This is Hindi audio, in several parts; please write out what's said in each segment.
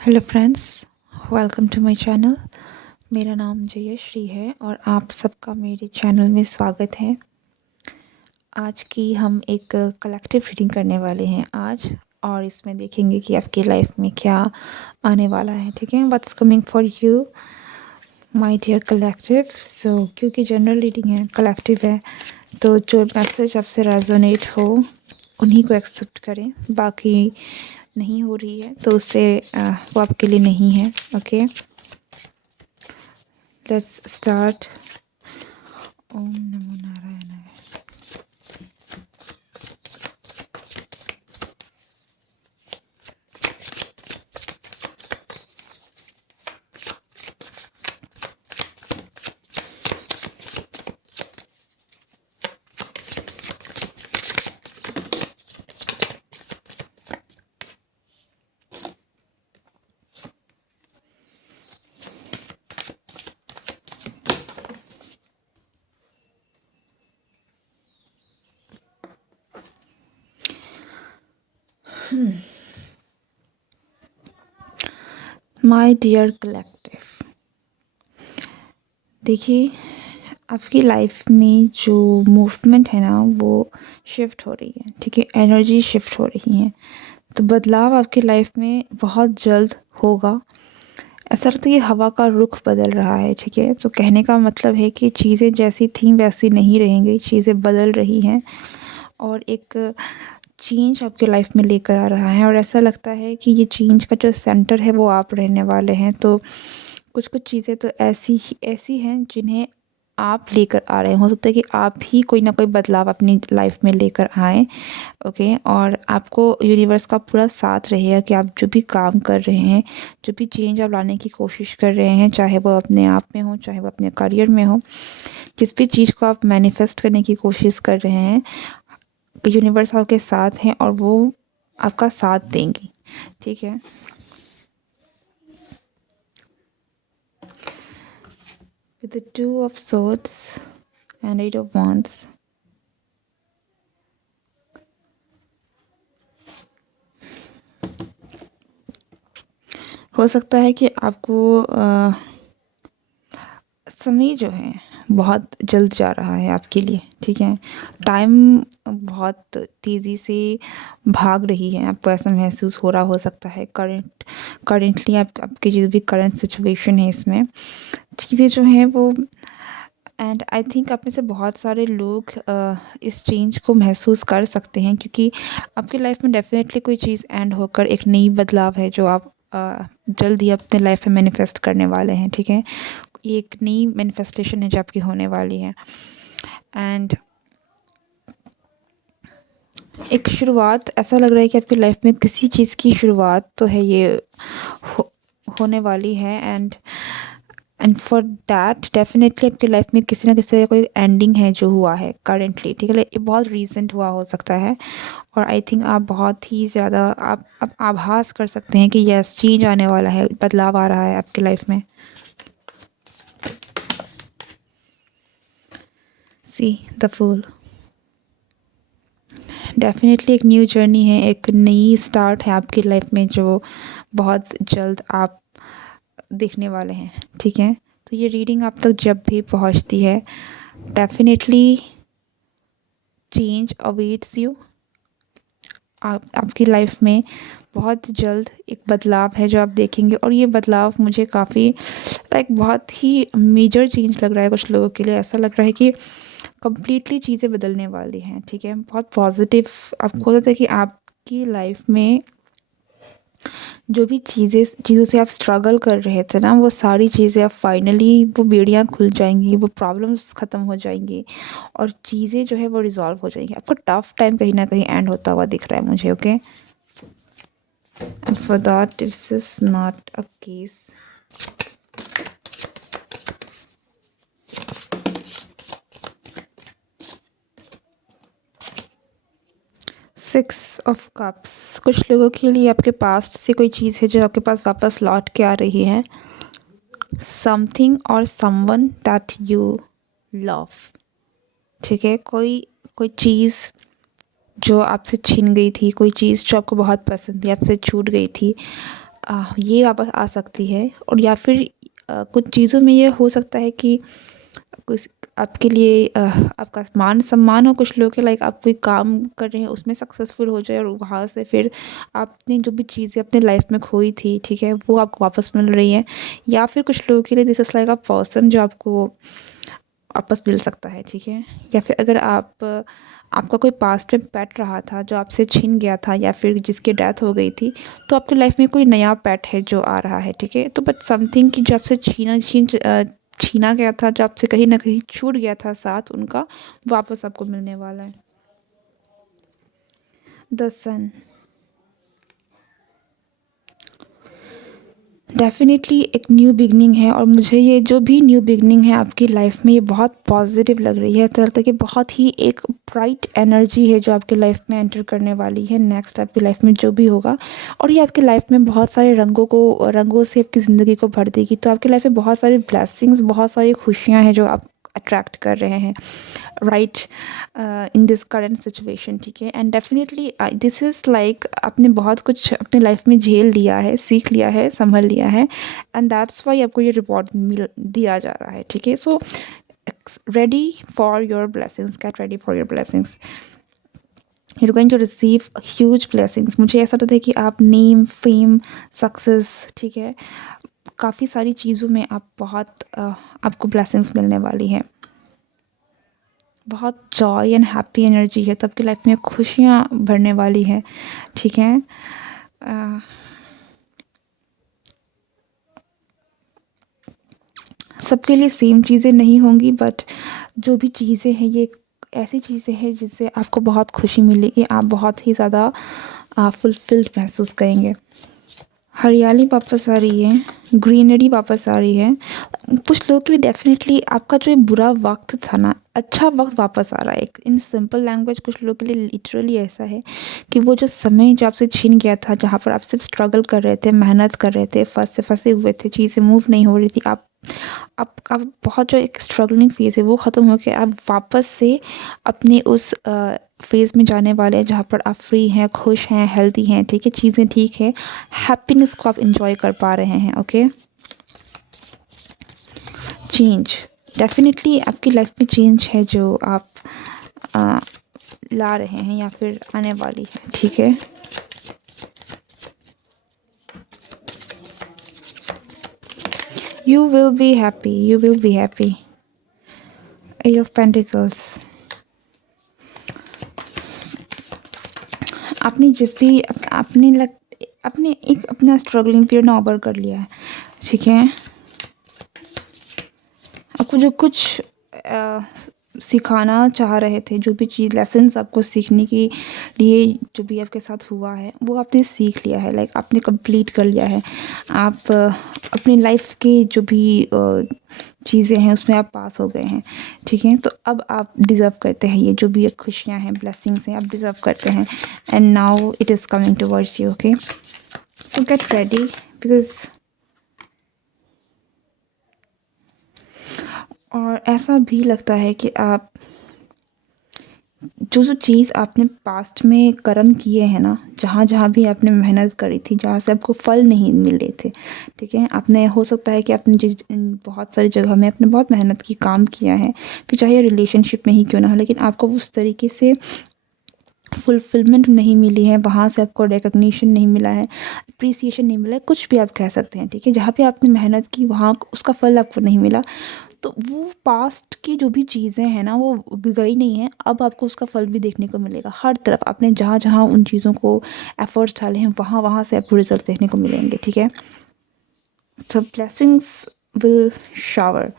Hello friends, welcome to my channel. मेरा नाम जयश्री है और आप सबका मेरे चैनल में स्वागत है। आज की हम एक कलेक्टिव रीडिंग करने वाले हैं आज, और इसमें देखेंगे कि आपकी लाइफ में क्या आने वाला है। ठीक है, what's coming for you my dear collective. So क्योंकि जनरल रीडिंग है, कलेक्टिव है, तो जो मैसेज आपसे रेजोनेट हो उन्हीं को एक्सेप्ट करें। बाकी नहीं हो रही है तो उससे वो आपके लिए नहीं है। Okay, let's start. ओम नमो नारायणाय। माय डियर कलेक्टिव, देखिए आपकी लाइफ में जो मूवमेंट है ना वो शिफ्ट हो रही है। ठीक है, एनर्जी शिफ्ट हो रही है, तो बदलाव आपकी लाइफ में बहुत जल्द होगा। ऐसा लगता है कि हवा का रुख बदल रहा है। ठीक है, तो कहने का मतलब है कि चीज़ें जैसी थीं वैसी नहीं रहेंगी, चीज़ें बदल रही हैं और एक चेंज आपके लाइफ में लेकर आ रहा है। और ऐसा लगता है कि ये चेंज का जो सेंटर है वो आप रहने वाले हैं। तो कुछ कुछ चीज़ें तो ऐसी हैं जिन्हें आप लेकर आ रहे हैं। हो सकता है कि आप ही कोई ना कोई बदलाव अपनी लाइफ में लेकर आएँ। ओके, और आपको यूनिवर्स का पूरा साथ रहेगा कि आप जो भी काम कर रहे हैं, जो भी चेंज आप लाने की कोशिश कर रहे हैं, चाहे वो अपने आप में हो, चाहे वो अपने करियर में हो, जिस भी चीज़ को आप मैनिफेस्ट करने की कोशिश कर रहे हैं, यूनिवर्स आपके साथ हैं और वो आपका साथ देंगी। ठीक है, with the two of swords and eight of wands, हो सकता है कि आपको समय जो है बहुत जल्द जा रहा है आपके लिए। ठीक है, टाइम बहुत तेज़ी से भाग रही है, आपको ऐसा महसूस हो रहा हो सकता है। करेंटली आपकी जो भी करंट सिचुएशन है, इसमें चीज़ें जो हैं वो, एंड आई थिंक आप में से बहुत सारे लोग इस चेंज को महसूस कर सकते हैं, क्योंकि आपकी लाइफ में डेफिनेटली कोई चीज़ एंड होकर एक नई बदलाव है जो आप जल्द ही अपने लाइफ में मैनिफेस्ट करने वाले हैं। ठीक है, ये एक नई मैनिफेस्टेशन है जो आपकी होने वाली है, एंड एक शुरुआत, ऐसा लग रहा है कि आपकी लाइफ में किसी चीज़ की शुरुआत तो है, ये हो, होने वाली है। एंड फॉर दैट डेफिनेटली आपकी लाइफ में किसी ना किसी का कोई एंडिंग है जो हुआ है करेंटली। ठीक है, ये बहुत रीसेंट हुआ हो सकता है, और आई थिंक आप बहुत ही ज़्यादा आप आभास कर सकते हैं कि यस, चेंज आने वाला है, बदलाव आ रहा है आपकी लाइफ में। सी द फूल, डेफिनेटली एक न्यू जर्नी है, एक नई स्टार्ट है आपकी लाइफ में जो बहुत जल्द आप देखने वाले हैं। ठीक है, तो ये रीडिंग आप तक जब भी पहुंचती है, डेफिनेटली चेंज अवेट्स यू। आपकी लाइफ में बहुत जल्द एक बदलाव है जो आप देखेंगे, और ये बदलाव मुझे काफ़ी लाइक बहुत ही मेजर चेंज लग रहा है। कुछ लोगों के लिए ऐसा लग रहा है कि कंप्लीटली चीज़ें बदलने वाली हैं। ठीक है, बहुत पॉजिटिव आपको होता है कि आपकी लाइफ में जो भी चीज़ों से आप स्ट्रगल कर रहे थे ना, वो सारी चीज़ें अब फाइनली वो बेड़ियाँ खुल जाएंगी, वो प्रॉब्लम्स ख़त्म हो जाएंगी और चीज़ें जो है वो रिजॉल्व हो जाएंगी। आपका टफ टाइम कहीं ना कहीं एंड होता हुआ दिख रहा है मुझे। Okay, and for that this is not a case. Six of cups, कुछ लोगों के लिए आपके पास्ट से कोई चीज़ है जो आपके पास वापस लौट के आ रही है। समथिंग और समवन दैट यू लव। ठीक है, कोई कोई चीज़ जो आपसे छीन गई थी, कोई चीज़ जो आपको बहुत पसंद थी, आपसे छूट गई थी, ये वापस आ सकती है। और या फिर कुछ चीज़ों में ये हो सकता है कि कुछ आपके लिए आपका मान सम्मान हो, कुछ लोगों के लाइक आप कोई काम कर रहे हैं उसमें सक्सेसफुल हो जाए और वहाँ से फिर आपने जो भी चीज़ें अपने लाइफ में खोई थी, ठीक है, वो आपको वापस मिल रही है। या फिर कुछ लोगों के लिए this is like a person जो आपको वापस मिल सकता है, ठीक है। या फिर अगर आपका कोई पास्ट में पेट रहा था जो आपसे छिन गया था या फिर जिसकी डेथ हो गई थी, तो आपकी लाइफ में कोई नया पेट है जो आ रहा है, ठीक है। तो बट समथिंग कि जो आपसे छीना गया था, जो आपसे कहीं ना कहीं छूट गया था साथ उनका, वापस आपको मिलने वाला है। द सन डेफ़िनेटली एक न्यू बिगनिंग है और मुझे ये जो भी न्यू बिगनिंग है आपकी लाइफ में ये बहुत पॉजिटिव लग रही है। ऐसा लगता है कि बहुत ही एक ब्राइट एनर्जी है जो आपकी लाइफ में एंटर करने वाली है नेक्स्ट आपकी लाइफ में जो भी होगा। और ये आपकी लाइफ में बहुत सारे रंगों से आपकी ज़िंदगी को भर देगी। तो आपकी लाइफ में बहुत सारी ब्लेसिंग्स, बहुत सारी खुशियाँ हैं जो आप अट्रैक्ट कर रहे हैं, right, in this current situation, ठीक है। And definitely this is like आपने बहुत कुछ अपने लाइफ में झेल लिया है, सीख लिया है, संभल लिया है, एंड दैट्स वाई आपको ये रिवॉर्ड मिल दिया जा रहा है, ठीक है। So ready for your blessings, gate ready for your blessings, you're going to receive huge blessings। मुझे ऐसा लगता है कि आप नेम, फेम, सक्सेस, ठीक है, काफ़ी सारी चीज़ों में आप बहुत आपको ब्लेसिंग्स मिलने वाली हैं। बहुत जॉय एंड हैप्पी एनर्जी है, तो आपकी लाइफ में खुशियाँ भरने वाली हैं, ठीक है। अ, सबके लिए सेम चीज़ें नहीं होंगी, बट जो भी चीज़ें हैं ये ऐसी चीज़ें हैं जिससे आपको बहुत खुशी मिलेगी, आप बहुत ही ज़्यादा फुलफिल्ड महसूस करेंगे। हरियाली वापस आ रही है, ग्रीनरी वापस आ रही है। कुछ लोगों के लिए डेफ़िनेटली आपका जो ये बुरा वक़्त था ना, अच्छा वक़्त वापस आ रहा है। इन सिंपल लैंग्वेज कुछ लोगों के लिए लिटरली ऐसा है कि वो जो समय जो आपसे छीन गया था, जहाँ पर आप सिर्फ़ स्ट्रगल कर रहे थे, मेहनत कर रहे थे, फँसे हुए थे, चीज़ें मूव नहीं हो रही थी। आपका बहुत जो एक स्ट्रगलिंग फ़ेज़ है वो ख़त्म हो के आप वापस से अपने उस फ़ेज़ में जाने वाले हैं जहाँ पर आप फ्री हैं, खुश हैं, हेल्दी हैं, ठीक है, चीज़ें ठीक है, हैप्पीनेस को आप एन्जॉय कर पा रहे हैं, ओके। चेंज डेफ़िनेटली आपकी लाइफ में चेंज है जो आप अ, ला रहे हैं या फिर आने वाली है, ठीक है। You will be happy, you will be happy. Eight of pentacles, आपने जिस भी आपने एक अपना स्ट्रगलिंग पीरियड ना ओवर कर लिया है, ठीक है। आपको जो कुछ सिखाना चाह रहे थे, जो भी चीज़ लेसन्स आपको सीखने के लिए जो भी आपके साथ हुआ है वो आपने सीख लिया है, लाइक आपने कंप्लीट कर लिया है। आप अपनी लाइफ के जो भी चीज़ें हैं उसमें आप पास हो गए हैं, ठीक है। तो अब आप डिज़र्व करते हैं ये जो भी खुशियाँ हैं, ब्लेसिंग्स हैं, आप डिज़र्व करते हैं। And now it is coming towards you, okay. So get ready, because और ऐसा भी लगता है कि आप जो चीज़ आपने पास्ट में कर्म किए हैं ना, जहाँ भी आपने मेहनत करी थी, जहाँ से आपको फल नहीं मिल रहे थे, ठीक है, आपने हो सकता है कि आपने जिस बहुत सारी जगह में आपने बहुत मेहनत की, काम किया है, फिर चाहे रिलेशनशिप में ही क्यों ना हो, लेकिन आपको उस तरीके से फुलफिलमेंट नहीं मिली है, वहाँ से आपको रिकग्निशन नहीं मिला है, अप्रिसिएशन नहीं मिला है, कुछ भी आप कह सकते हैं, ठीक है। जहाँ पे आपने मेहनत की वहाँ उसका फल आपको नहीं मिला, तो वो पास्ट की जो भी चीज़ें हैं ना वो गई नहीं है, अब आपको उसका फल भी देखने को मिलेगा हर तरफ। आपने जहाँ उन चीज़ों को एफर्ट्स डाले हैं वहाँ से आपको रिजल्ट देखने को मिलेंगे, ठीक है। तो blessings will shower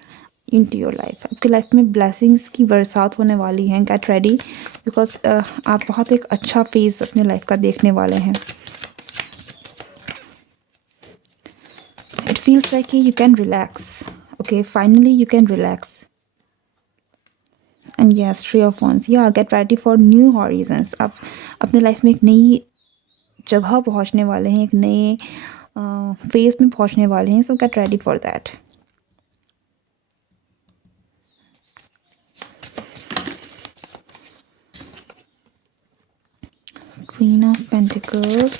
into your life, आपकी लाइफ में ब्लेसिंग्स की बरसात होने वाली है। गेट रेडी, बिकॉज आप बहुत एक अच्छा फेज़ अपने लाइफ का देखने वाले हैं। It feels like you can relax, okay, finally you can relax. And yes, three of wands, या get ready for new horizons. आप अपने लाइफ में एक नई जगह पहुंचने वाले हैं, एक नए फेज में पहुंचने वाले हैं। सो gate ready for that. Queen of pentacles,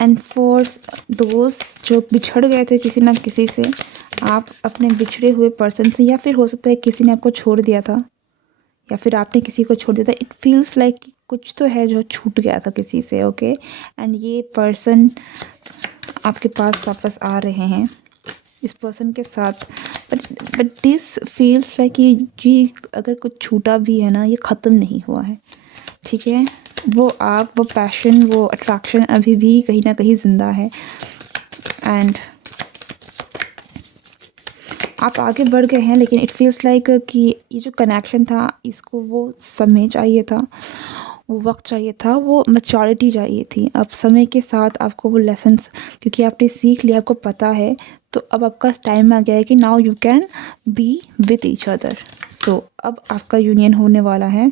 and for दोस्त जो बिछड़ गए थे किसी ना किसी से, आप अपने बिछड़े हुए पर्सन से, या फिर हो सकता है किसी ने आपको छोड़ दिया था, या फिर आपने किसी को छोड़ दिया था, इट फील्स लाइक कुछ तो है जो छूट गया था किसी से, ओके। एंड ये पर्सन आपके पास वापस आ रहे हैं इस पर्सन के साथ, बट दिस फील्स लाइक ये अगर कुछ छूटा भी है ना, ये ख़त्म नहीं हुआ है, ठीक है। वो पैशन, वो अट्रैक्शन अभी भी कहीं ना कहीं ज़िंदा है। एंड आप आगे बढ़ गए हैं, लेकिन इट फील्स लाइक कि ये जो कनेक्शन था, इसको वो समय चाहिए था, वो वक्त चाहिए था, वो मैच्योरिटी चाहिए थी। अब समय के साथ आपको वो लेसन्स, क्योंकि आपने सीख लिया, आपको पता है, तो अब आपका टाइम आ गया है कि now you can be with each other. So अब आपका यूनियन होने वाला है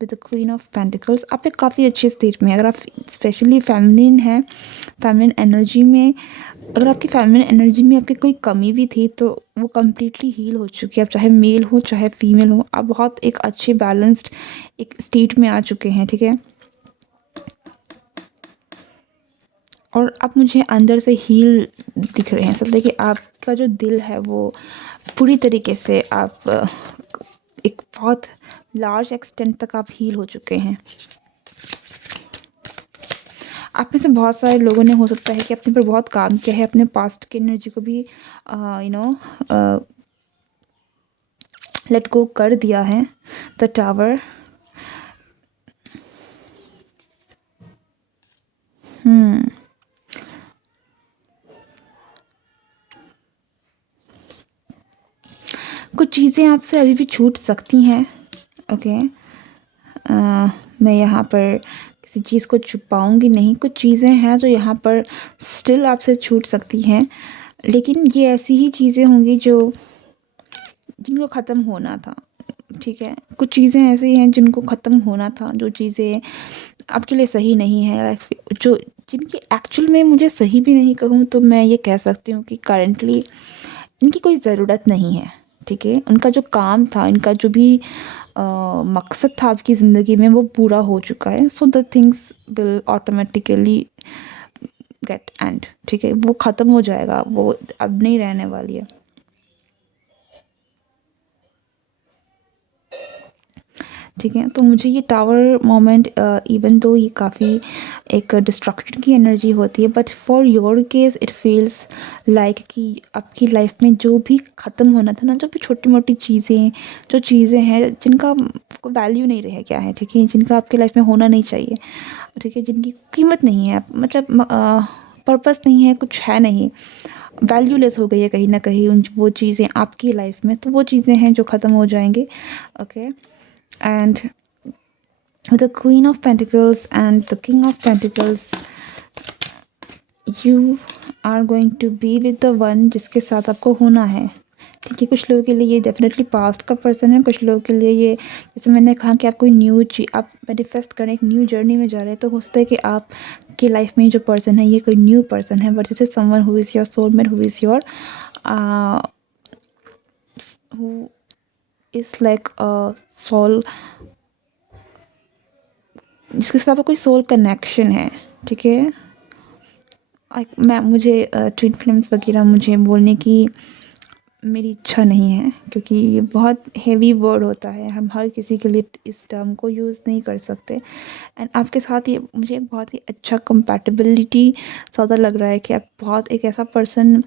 with the queen of pentacles. आप एक काफ़ी अच्छे स्टेज में, अगर आप स्पेशली फेमिनिन है, फेमिनिन एनर्जी में, अगर आपकी फेमिनिन एनर्जी में आपकी कोई कमी भी थी तो वो कम्प्लीटली हील हो चुकी है। आप चाहे मेल हो चाहे फीमेल हो, आप बहुत एक अच्छे बैलेंस्ड एक स्टेट में आ चुके हैं, ठीक है। और आप मुझे अंदर से हील दिख रहे हैं, सब देखिए आपका जो दिल है वो पूरी तरीके से आप एक बहुत लार्ज एक्सटेंट तक आप हील हो चुके हैं। आप में से बहुत सारे लोगों ने, हो सकता है कि अपने पर बहुत काम किया है, अपने पास्ट की एनर्जी को भी लेट गो कर दिया है। द टावर, कुछ चीज़ें आपसे अभी भी छूट सकती हैं, ओके। मैं यहाँ पर किसी चीज़ को छुपाऊंगी नहीं, कुछ चीज़ें हैं जो यहाँ पर स्टिल आपसे छूट सकती हैं, लेकिन ये ऐसी ही चीज़ें होंगी जो जिनको ख़त्म होना था, ठीक है। कुछ चीज़ें ऐसी हैं जिनको ख़त्म होना था, जो चीज़ें आपके लिए सही नहीं है, लाइक जो जिनकी एक्चुअल में मुझे सही भी नहीं कहूँ तो मैं ये कह सकती हूँ कि करंटली इनकी कोई ज़रूरत नहीं है, ठीक है। उनका जो काम था, इनका जो भी मकसद था आपकी ज़िंदगी में, वो पूरा हो चुका है। So the things will automatically gate and, ठीक है। वो ख़त्म हो जाएगा, वो अब नहीं रहने वाली है, ठीक है। तो मुझे ये टावर मोमेंट, इवन दो ये काफ़ी एक डिस्ट्रक्शन की एनर्जी होती है, but for your case it feels like कि आपकी लाइफ में जो भी ख़त्म होना था ना, जो भी छोटी मोटी चीज़ें, जो चीज़ें हैं जिनका वैल्यू नहीं रह गया है, ठीक है, जिनका आपकी लाइफ में होना नहीं चाहिए, ठीक है, जिनकी कीमत नहीं है, मतलब पर्पस नहीं है, कुछ है नहीं, वैल्यूलेस हो गई है कहीं ना कहीं उन वो चीज़ें आपकी लाइफ में, तो वो चीज़ें हैं जो ख़त्म हो जाएंगे, okay. And with the Queen of Pentacles and the King of Pentacles, you are going to be with the one जिसके साथ आपको होना है, ठीक है। कुछ लोगों के लिए ये डेफिनेटली पास्ट का पर्सन है, कुछ लोगों के लिए ये, जैसे मैंने कहा कि आप कोई न्यू चीज आप मैनिफेस्ट करें, एक न्यू जर्नी में जा रहे हैं, तो हो सकता है कि आप की लाइफ में जो पर्सन है ये कोई न्यू पर्सन है, बट जैसे someone who is your soulmate, who is your who is like soul, जिसके साथ आपका कोई सोल कनेक्शन है, ठीक है। मैं मुझे ट्विन फ्लेम्स वगैरह मुझे बोलने की मेरी इच्छा नहीं है, क्योंकि ये बहुत हेवी वर्ड होता है, हम हर किसी के लिए इस टर्म को यूज़ नहीं कर सकते। एंड आपके साथ ये मुझे एक बहुत ही अच्छा कंपैटिबिलिटी ज़्यादा लग रहा है कि आप बहुत एक ऐसा पर्सन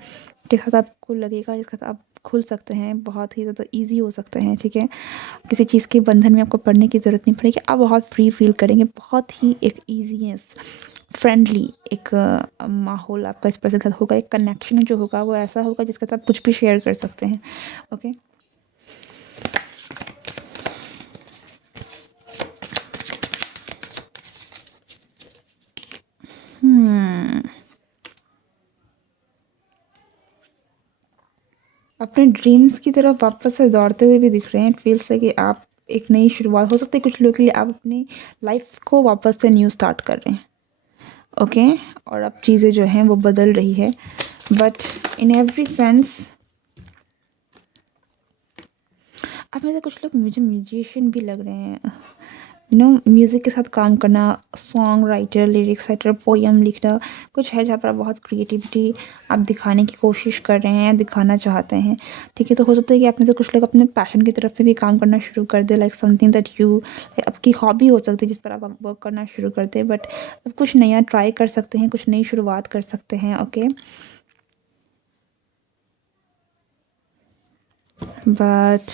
के साथ आपको लगेगा जिसके साथ आप खुल सकते हैं, बहुत ही ज़्यादा ईजी हो सकते हैं, ठीक है। किसी चीज़ के बंधन में आपको पड़ने की ज़रूरत नहीं पड़ेगी, आप बहुत फ्री फील करेंगे, बहुत ही एक ईजीनेस, फ्रेंडली एक माहौल आपका इस पर्सन के साथ होगा, एक कनेक्शन जो होगा वो ऐसा होगा जिसके साथ आप कुछ भी शेयर कर सकते हैं, ओके। अपने ड्रीम्स की तरफ वापस से दौड़ते हुए भी दिख रहे हैं। इट फील्स लाइक कि आप एक नई शुरुआत, हो सकती है कुछ लोगों के लिए आप अपनी लाइफ को वापस से न्यू स्टार्ट कर रहे हैं, ओके। और अब चीज़ें जो हैं वो बदल रही है, बट इन एवरी सेंस आप में से कुछ लोग मुझे म्यूजिशियन भी लग रहे हैं, म्यूज़िक के साथ काम करना, song writer, lyrics writer, poem लिखना, कुछ है जहाँ पर आप बहुत क्रिएटिविटी आप दिखाने की कोशिश कर रहे हैं, दिखाना चाहते हैं, ठीक है? तो हो सकता है कि आप में से कुछ लोग अपने पैशन की तरफ भी काम करना शुरू कर दें, लाइक समथिंग दैट यू आपकी हॉबी हो सकती है जिस पर आप वर्क करना शुरू कर दें, बट आप कुछ नया ट्राई कर सकते हैं, कुछ नई शुरुआत कर सकते हैं, ओके? बट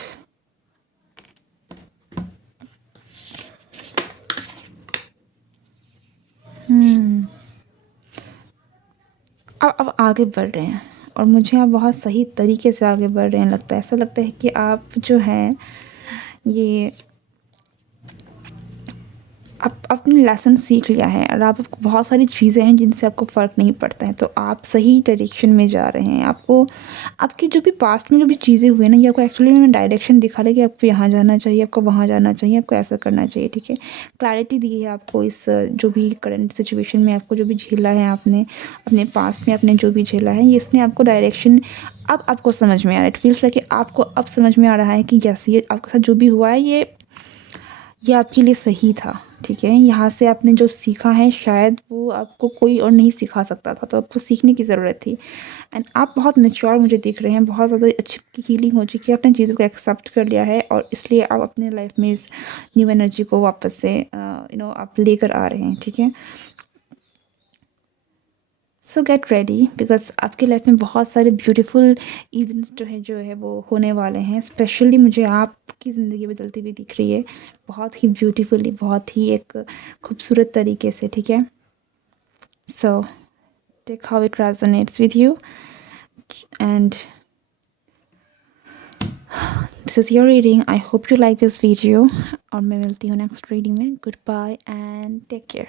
अब आगे बढ़ रहे हैं और मुझे आप बहुत सही तरीके से आगे बढ़ रहे हैं लगता है। ऐसा लगता है कि आप जो हैं ये आप अपने लेसन सीख लिया है और आप बहुत सारी चीज़ें हैं जिनसे आपको फ़र्क नहीं पड़ता है, तो आप सही डायरेक्शन में जा रहे हैं। आपको आपकी जो भी पास्ट में जो भी चीज़ें हुई ना, ये आपको एक्चुअली में डायरेक्शन दिखा रहा है कि आपको यहाँ जाना चाहिए, आपको वहाँ जाना चाहिए, आपको ऐसा करना चाहिए, ठीक है? क्लैरिटी दी है आपको इस जो भी करंट सिचुएशन में आपको जो भी झेला है आपने, अपने पास्ट में आपने जो भी झेला है, ये इसने आपको डायरेक्शन अब आपको समझ में आ रहा है। इट फ़ील्स लाइक कि आपको अब समझ में आ रहा है कि यस, ये आपके साथ जो भी हुआ है ये आपके लिए सही था, ठीक है? यहाँ से आपने जो सीखा है शायद वो आपको कोई और नहीं सिखा सकता था, तो आपको सीखने की ज़रूरत थी। एंड आप बहुत मैच्योर मुझे दिख रहे हैं, बहुत ज़्यादा अच्छी हीलिंग हो चुकी है, आपने चीज़ों को एक्सेप्ट कर लिया है और इसलिए आप अपने लाइफ में इस न्यू एनर्जी को वापस से आप लेकर आ रहे हैं, ठीक है? सो गेट रेडी बिकॉज़ आपकी लाइफ में बहुत सारे ब्यूटीफुल इवेंट्स जो है वो होने वाले हैं। स्पेशली मुझे आपकी ज़िंदगी बदलती हुई दिख रही है, बहुत ही ब्यूटीफुली, बहुत ही एक खूबसूरत तरीके से, ठीक है? So take how it resonates with you and this is your reading. I hope you like this video और मैं मिलती हूँ नेक्स्ट रीडिंग में। Good bye and take care.